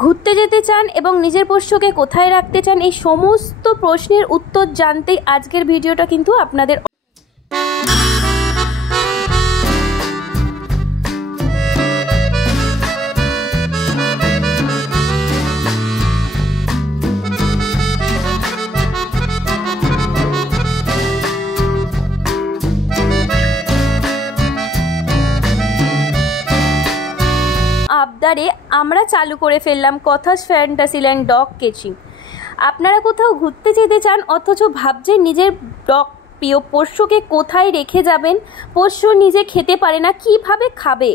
ঘুরতে যেতে চান এবং নিজের পোষ্যকে কোথায় রাখতে চান, এই সমস্ত প্রশ্নের উত্তর জানতেই আজকের ভিডিওটা কিন্তু আপনাদের। আবদারে আমরা চালু করে ফেললাম কথাস ফ্যান্টাসিল্যান্ড ডগ কেচিং। আপনারা কোথাও ঘুরতে যেতে চান অথচ ভাবছেন নিজের ডগ প্রিয় পোষ্যকে কোথায় রেখে যাবেন, পোষ্য নিজে খেতে পারে না, কিভাবে খাবে,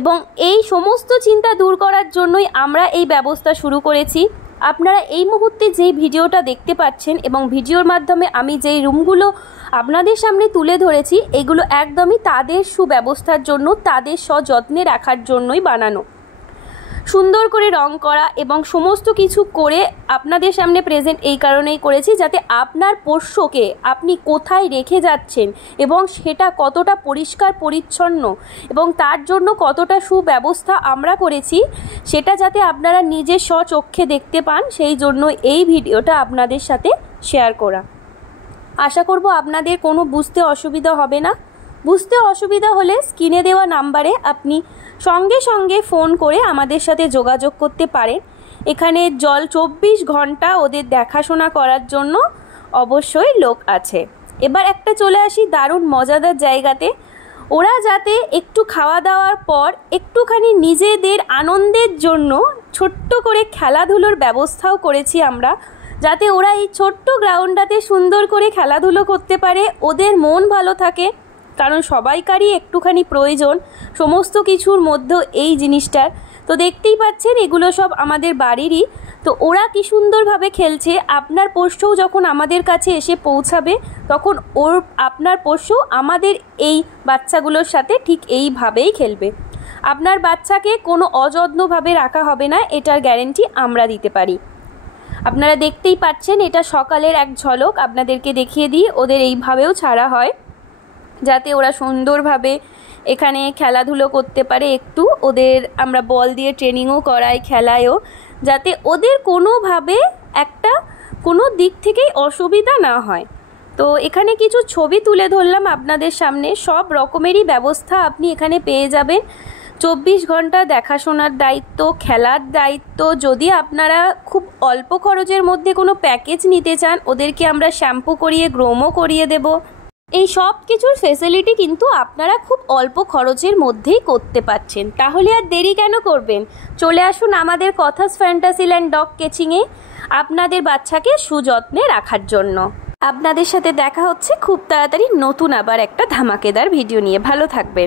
এবং এই সমস্ত চিন্তা দূর করার জন্যই আমরা এই ব্যবস্থা শুরু করেছি। আপনারা এই মুহূর্তে যেই ভিডিওটা দেখতে পাচ্ছেন এবং ভিডিওর মাধ্যমে আমি যেই রুমগুলো আপনাদের সামনে তুলে ধরেছি, এগুলো একদমই তাদের সুব্যবস্থার জন্য, তাদের সযত্নে রাখার জন্যই বানানো। সুন্দর করে রং করা এবং সমস্ত কিছু করে আপনাদের সামনে প্রেজেন্ট এই কারণেই করেছি যাতে আপনার পোষ্যকে আপনি কোথায় রেখে যাচ্ছেন এবং সেটা কতটা পরিষ্কার পরিচ্ছন্ন এবং তার জন্য কতটা সুব্যবস্থা আমরা করেছি সেটা যাতে আপনারা নিজের স্বচক্ষে দেখতে পান, সেই জন্য এই ভিডিওটা আপনাদের সাথে শেয়ার করা। আশা করব আপনাদের কোনো বুঝতে অসুবিধা হবে না। বুঝতে অসুবিধা হলে স্ক্রিনে দেওয়া নাম্বারে আপনি সঙ্গে সঙ্গে ফোন করে আমাদের সাথে যোগাযোগ করতে পারেন। এখানে 24 ঘন্টা ওদের দেখাশোনা করার জন্য অবশ্যই লোক আছে। এবার একটা চলে আসি দারুণ মজাদার জায়গাতে। ওরা যাতে একটু খাওয়া দাওয়ার পর একটুখানি নিজেদের আনন্দের জন্য ছোট্ট করে খেলাধুলোর ব্যবস্থাও করেছি আমরা, যাতে ওরা এই ছোট্ট গ্রাউন্ডটাতে সুন্দর করে খেলাধুলো করতে পারে, ওদের মন ভালো থাকে। কারণ সবাইকারই একটুখানি প্রয়োজন সমস্ত কিছুর মধ্যে এই জিনিসটার। তো দেখতেই পাচ্ছেন এগুলো সব আমাদের বাড়িরই। তো ওরা কি সুন্দরভাবে খেলছে। আপনার পোষ্যও যখন আমাদের কাছে এসে পৌঁছাবে তখন আপনার পোষ্য আমাদের এই বাচ্চাগুলোর সাথে ঠিক এইভাবেই খেলবে। আপনার বাচ্চাকে কোনো অযত্নভাবে রাখা হবে না, এটার গ্যারেন্টি আমরা দিতে পারি। আপনারা দেখতেই পাচ্ছেন এটা সকালের এক ঝলক আপনাদেরকে দেখিয়ে দিই। ওদের এইভাবেও ছাড়া হয় যাতে ওরা সুন্দরভাবে এখানে খেলাধুলো করতে পারে। একটু ওদের আমরা বল দিয়ে ট্রেনিংও করাই, খেলায়ও, যাতে ওদের কোনোভাবে কোনো দিক থেকেই অসুবিধা না হয়। তো এখানে কিছু ছবি তুলে ধরলাম আপনাদের সামনে। সব রকমেরই ব্যবস্থা আপনি এখানে পেয়ে যাবেন। 24 ঘন্টা দেখাশোনার দায়িত্ব, খেলার দায়িত্ব। যদি আপনারা খুব অল্প খরচের মধ্যে কোনো প্যাকেজ নিতে চান, ওদেরকে আমরা শ্যাম্পু করিয়ে গ্রোমও করিয়ে দেব। এই সব কিছুর ফেসিলিটি কিন্তু আপনারা খুব অল্প খরচের মধ্যেই করতে পারছেন। তাহলে আর দেরি কেন করবেন, চলে আসুন আমাদের কথাস ফ্যান্টাসিল্যান্ড ডগ কেচিংয়ে আপনাদের বাচ্চাকে সুযত্নে রাখার জন্য। আপনাদের সাথে দেখা হচ্ছে খুব তাড়াতাড়ি নতুন আবার একটা ধামাকেদার ভিডিও নিয়ে। ভালো থাকবেন।